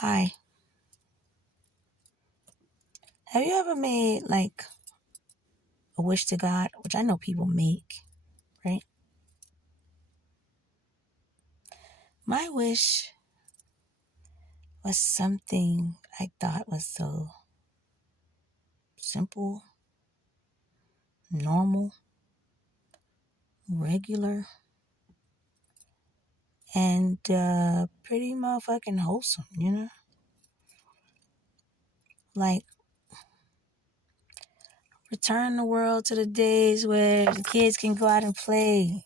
Hi. Have you ever made like a wish to God, which I know people make, right? My wish was something I thought was so simple, normal, regular, and pretty motherfucking wholesome. Like, return the world to the days where the kids can go out and play,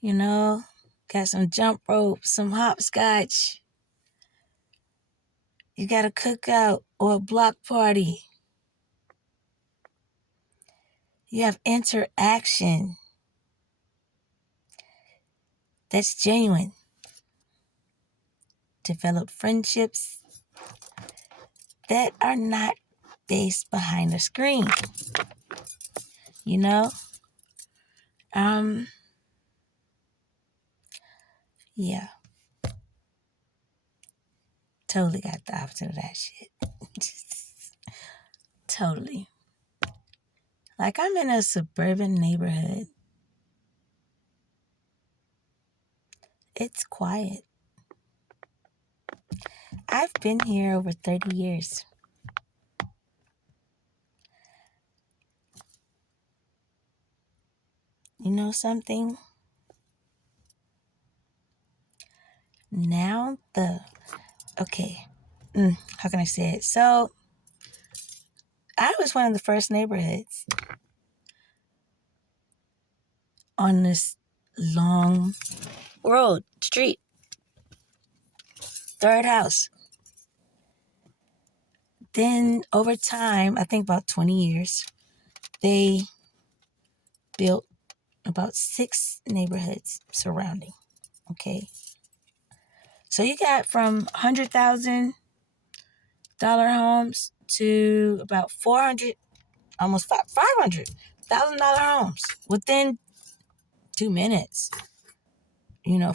you know? Got some jump rope, some hopscotch. You got a cookout or a block party. You have interaction that's genuine. Develop friendships that are not based behind a screen. You know? Um, yeah. Totally got the opposite of that shit. Totally. Like, I'm in a suburban neighborhood. It's quiet. I've been here over 30 years. You know something? Now okay, how can I say it? So, I was one of the first neighborhoods on this long street. Third house. Then over time, I think about 20 years, they built about 6 neighborhoods surrounding. Okay. So you got from $100,000 homes to about 400, almost $500,000 homes within 2 minutes,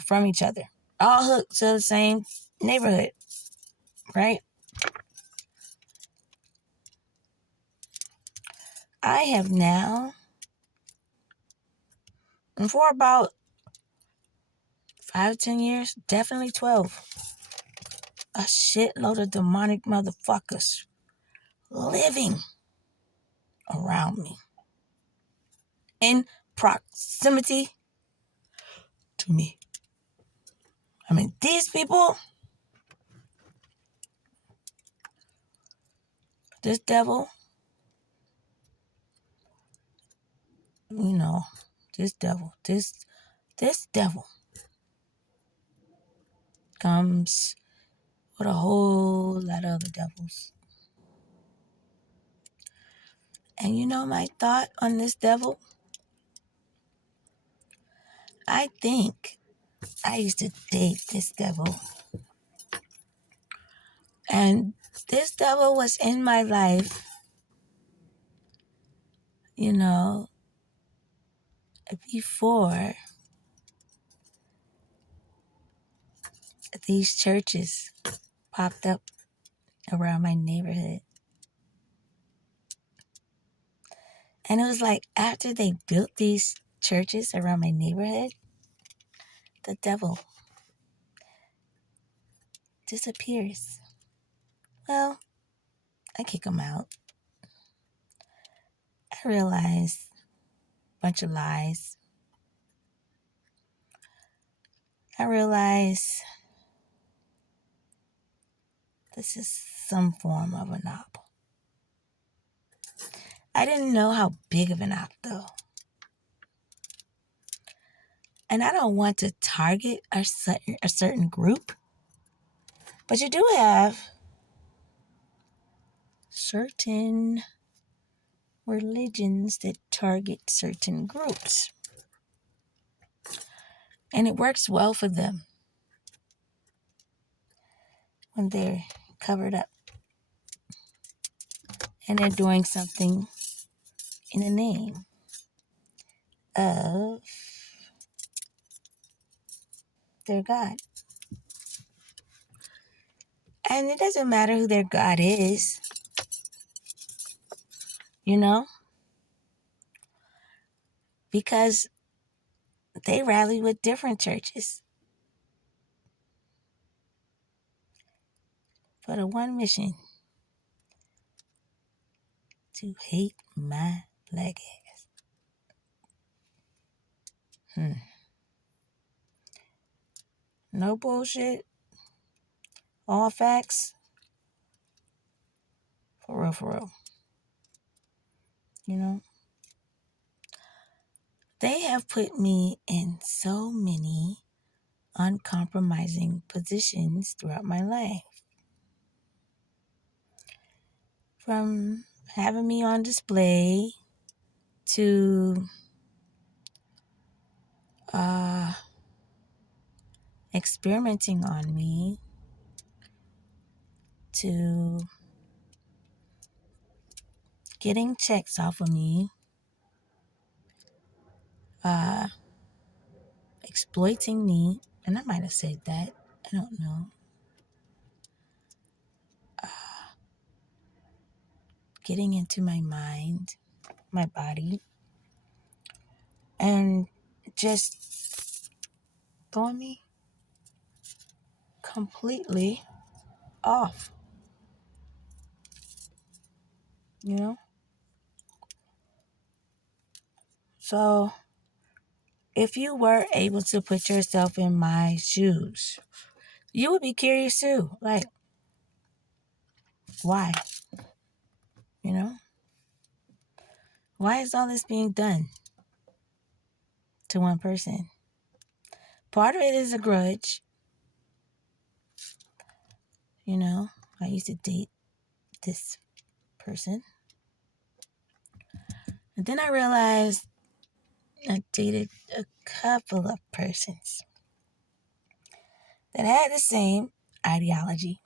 from each other. All hooked to the same neighborhood, right? I have now, and for about 5-10 years, definitely 12, a shitload of demonic motherfuckers living around me in proximity to me. I mean, these people, this devil, this devil comes with a whole lot of other devils. And you know my thought on this devil? I think I used to date this devil. And this devil was in my life, before these churches popped up around my neighborhood. And it was like after they built these churches around my neighborhood, the devil disappears. Well, I kick him out. I realize a bunch of lies. I realize this is some form of an op. I didn't know how big of an op though. And I don't want to target a certain group, but you do have certain religions that target certain groups. And it works well for them when they're covered up and they're doing something in the name of their God. And it doesn't matter who their God is, because they rally with different churches for the one mission: to hate my black ass. No bullshit. All facts. For real, for real. They have put me in so many uncompromising positions throughout my life. From having me on display to experimenting on me to getting checks off of me, exploiting me, and I might have said that, I don't know, getting into my mind, my body, and just throwing me completely off, you know? So, if you were able to put yourself in my shoes, you would be curious too. Like, why? You know? Why is all this being done to one person? Part of it is a grudge. I used to date this person. And then I realized I dated a couple of persons that had the same ideology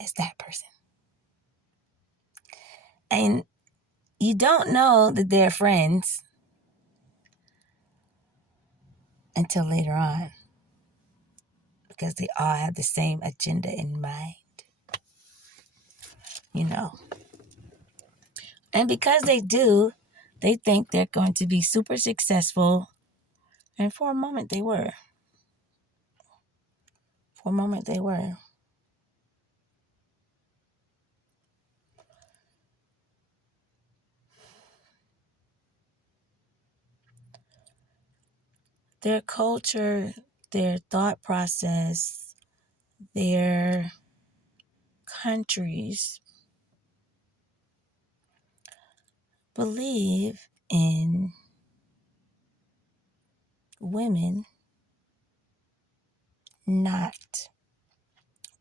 as that person. And you don't know that they're friends until later on, because they all have the same agenda in mind. And because they do, they think they're going to be super successful. And for a moment they were. Their culture, their thought process, their countries believe in women not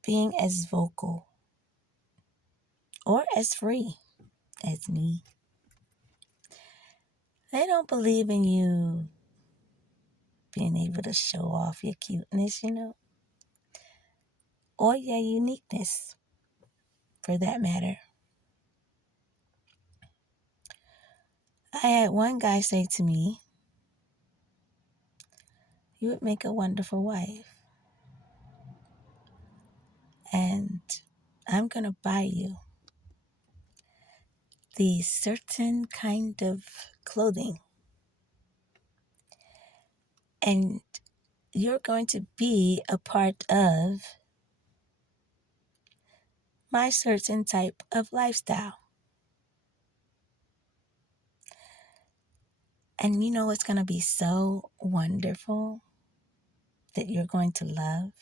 being as vocal or as free as me. They don't believe in you being able to show off your cuteness, or your uniqueness, for that matter. I had one guy say to me, "You would make a wonderful wife, and I'm going to buy you the certain kind of clothing, and you're going to be a part of my certain type of lifestyle. And it's going to be so wonderful that you're going to love."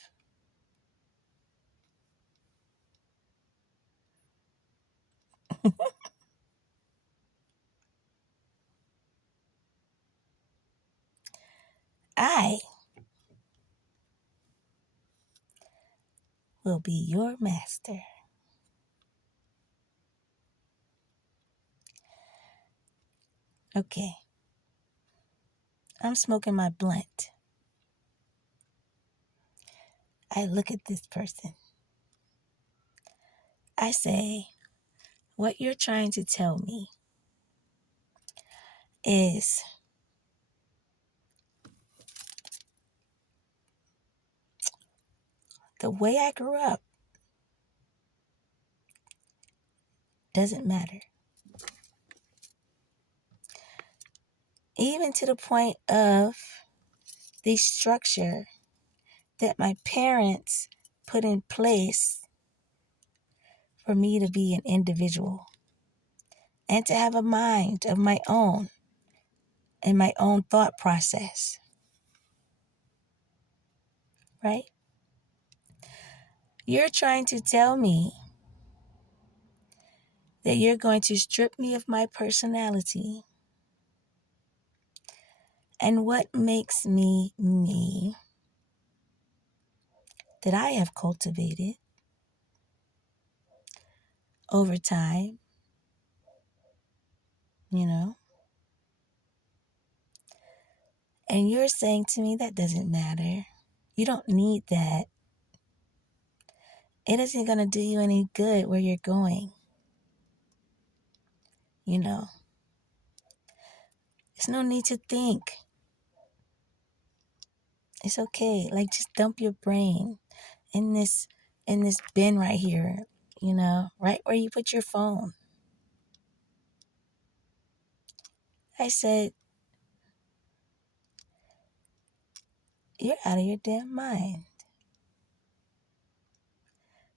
I will be your master. Okay. I'm smoking my blunt. I look at this person. I say, what you're trying to tell me is the way I grew up doesn't matter. Even to the point of the structure that my parents put in place for me to be an individual and to have a mind of my own and my own thought process. Right? You're trying to tell me that you're going to strip me of my personality and what makes me me that I have cultivated over time, you know? And you're saying to me that doesn't matter. You don't need that. It isn't going to do you any good where you're going. You know, there's no need to think. It's okay. Like, just dump your brain in this bin right here, you know, right where you put your phone. I said, you're out of your damn mind.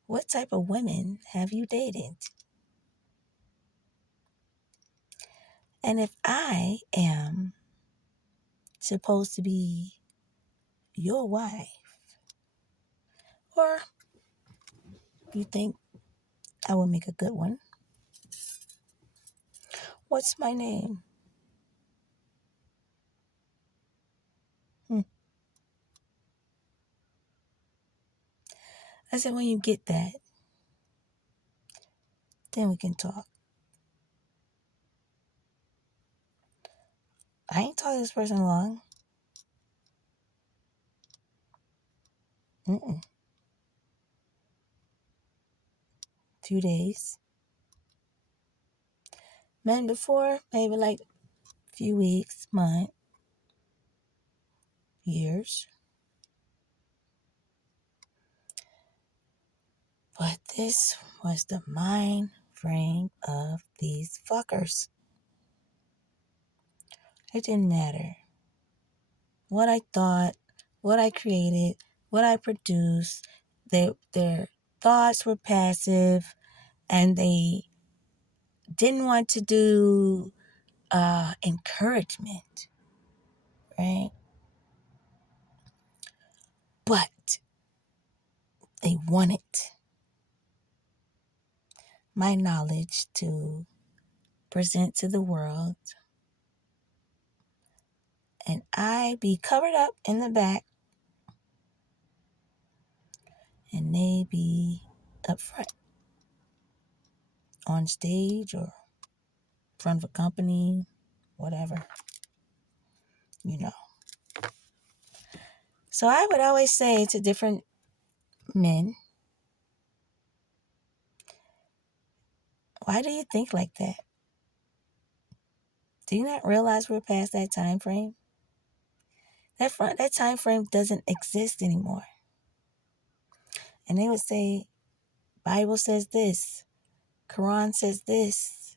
What type of women have you dated? And if I am supposed to be your wife, or you think I would make a good one, what's my name? I said, when you get that, then we can talk. I ain't talked to this person long. 2 days. Men before, maybe like a few weeks, month, years. But this was the mind frame of these fuckers. It didn't matter what I thought, what I created, what I produced. Their thoughts were passive, and they didn't want to do encouragement, right? But they wanted my knowledge to present to the world, and I be covered up in the back, and they be up front on stage or in front of a company, whatever, you know. So I would always say to different men, why do you think like that? Do you not realize we're past that time frame? That time frame doesn't exist anymore. And they would say, Bible says this, Quran says this,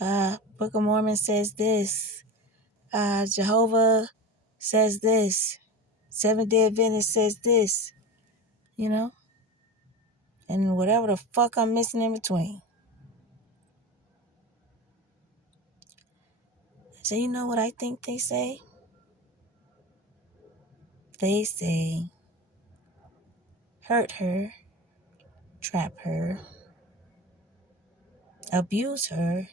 Book of Mormon says this, Jehovah says this, Seventh-day Adventist says this, you know, and whatever the fuck I'm missing in between. So you know what I think they say? They say, hurt her, trap her, abuse her,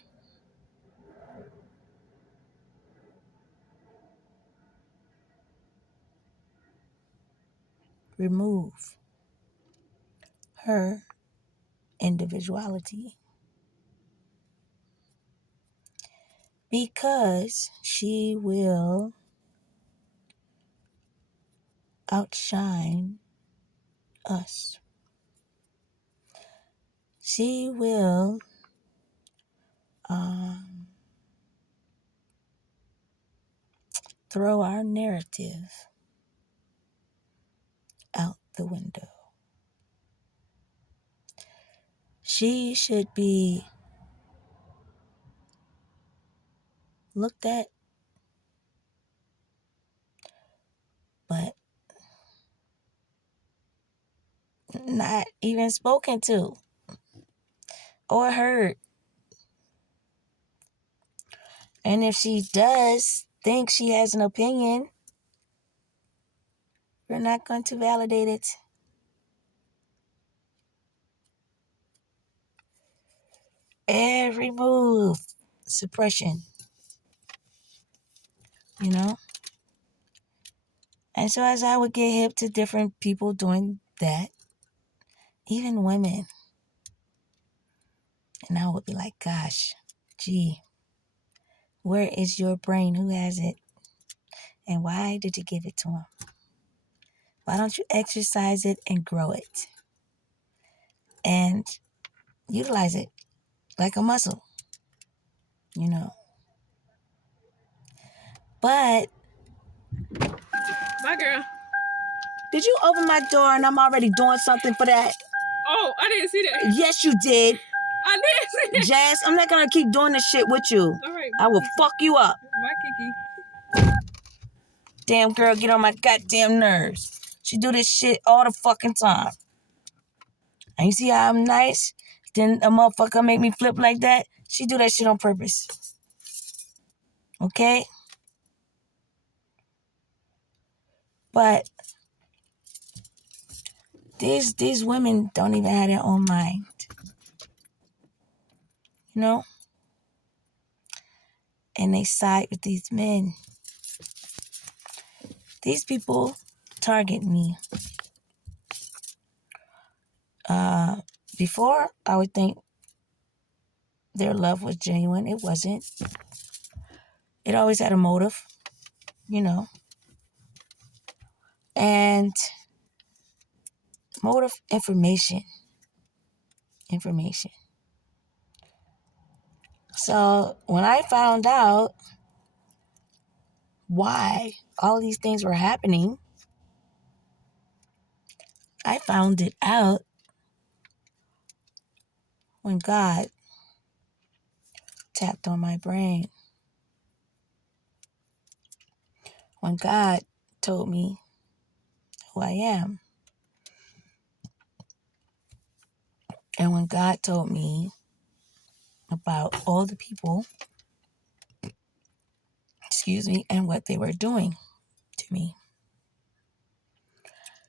remove her individuality, because she will outshine us. She will throw our narrative out the window. She should be looked at, but not even spoken to or heard. And if she does think she has an opinion, we're not going to validate it. Every move, suppression, you know? And so as I would get hip to different people doing that, even women, and I would be like, gosh, gee, where is your brain? Who has it? And why did you give it to him? Why don't you exercise it and grow it? And utilize it like a muscle, you know? But Bye, girl. did you open my door and I'm already doing something for that? Oh, I didn't see that. Yes, you did. I didn't see that. Jazz, I'm not gonna keep doing this shit with you. All right. I will fuck you up. Bye, Kiki. Damn girl, get on my goddamn nerves. She do this shit all the fucking time. And you see how I'm nice? Then a motherfucker make me flip like that? She do that shit on purpose. Okay? But these women don't even have their own mind. You know? And they side with these men. These people target me. Before, I would think their love was genuine. It wasn't. It always had a motive, you know. And motive, information. So when I found out why all these things were happening, I found it out when God tapped on my brain. When God told me who I am. And when God told me about all the people, and what they were doing to me.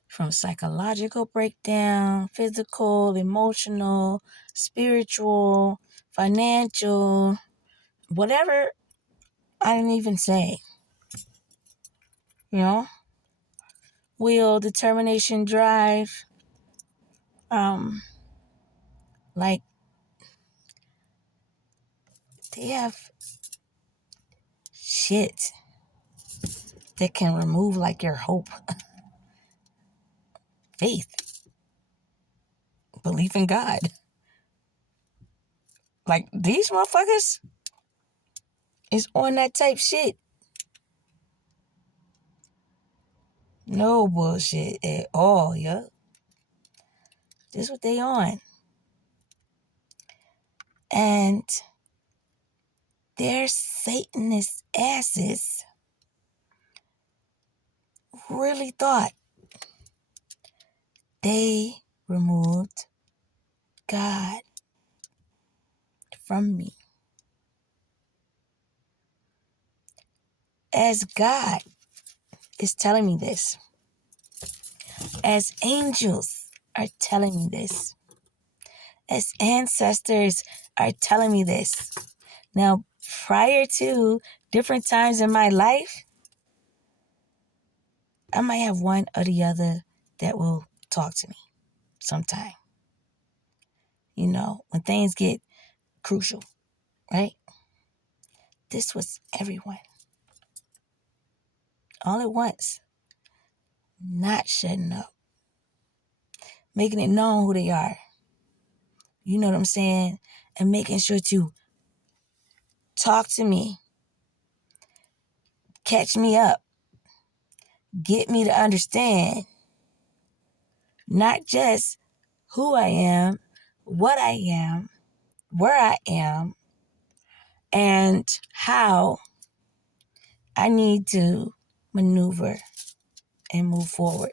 From psychological breakdown, physical, emotional, spiritual, financial, whatever I didn't even say. You know? Will, determination, drive. Like, they have shit that can remove like your hope, faith, belief in God. Like, these motherfuckers is on that type shit. No bullshit at all, yo. This what they on. And their Satanist asses really thought they removed God from me. As God is telling me this, as angels are telling me this, as ancestors are telling me this. Now, prior to different times in my life, I might have one or the other that will talk to me sometime. You know, when things get crucial, right? This was everyone. All at once. Not shutting up. Making it known who they are. You know what I'm saying? And making sure to talk to me. Catch me up. Get me to understand not just who I am, what I am, where I am, and how I need to maneuver and move forward.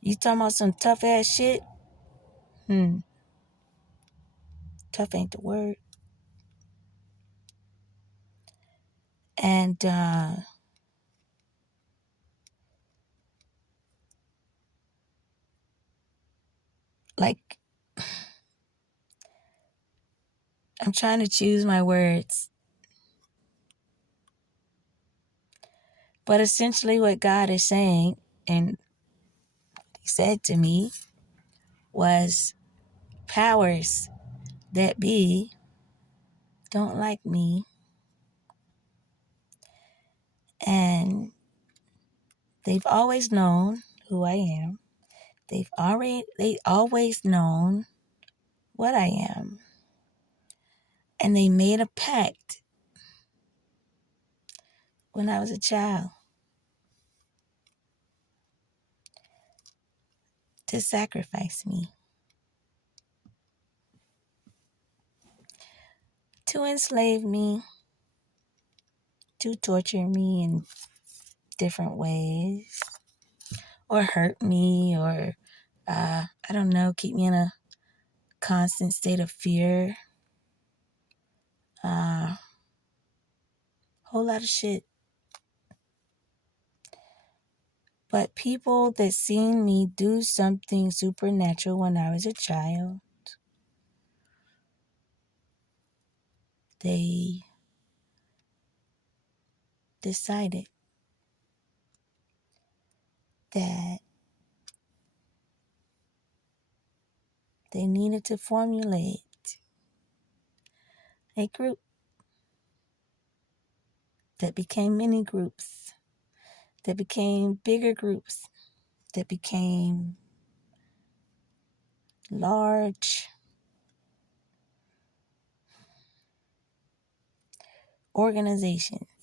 You talking about some tough ass shit? Tough ain't the word. And like, I'm trying to choose my words. But essentially what God is saying, and he said to me, was powers that be don't like me. And they've always known who I am. They always known what I am. And they made a pact when I was a child to sacrifice me, to enslave me, to torture me in different ways, or hurt me, or I don't know, keep me in a constant state of fear. Whole lot of shit. But people that seen me do something supernatural when I was a child, they decided that they needed to formulate a group that became mini groups, that became bigger groups, that became large organizations.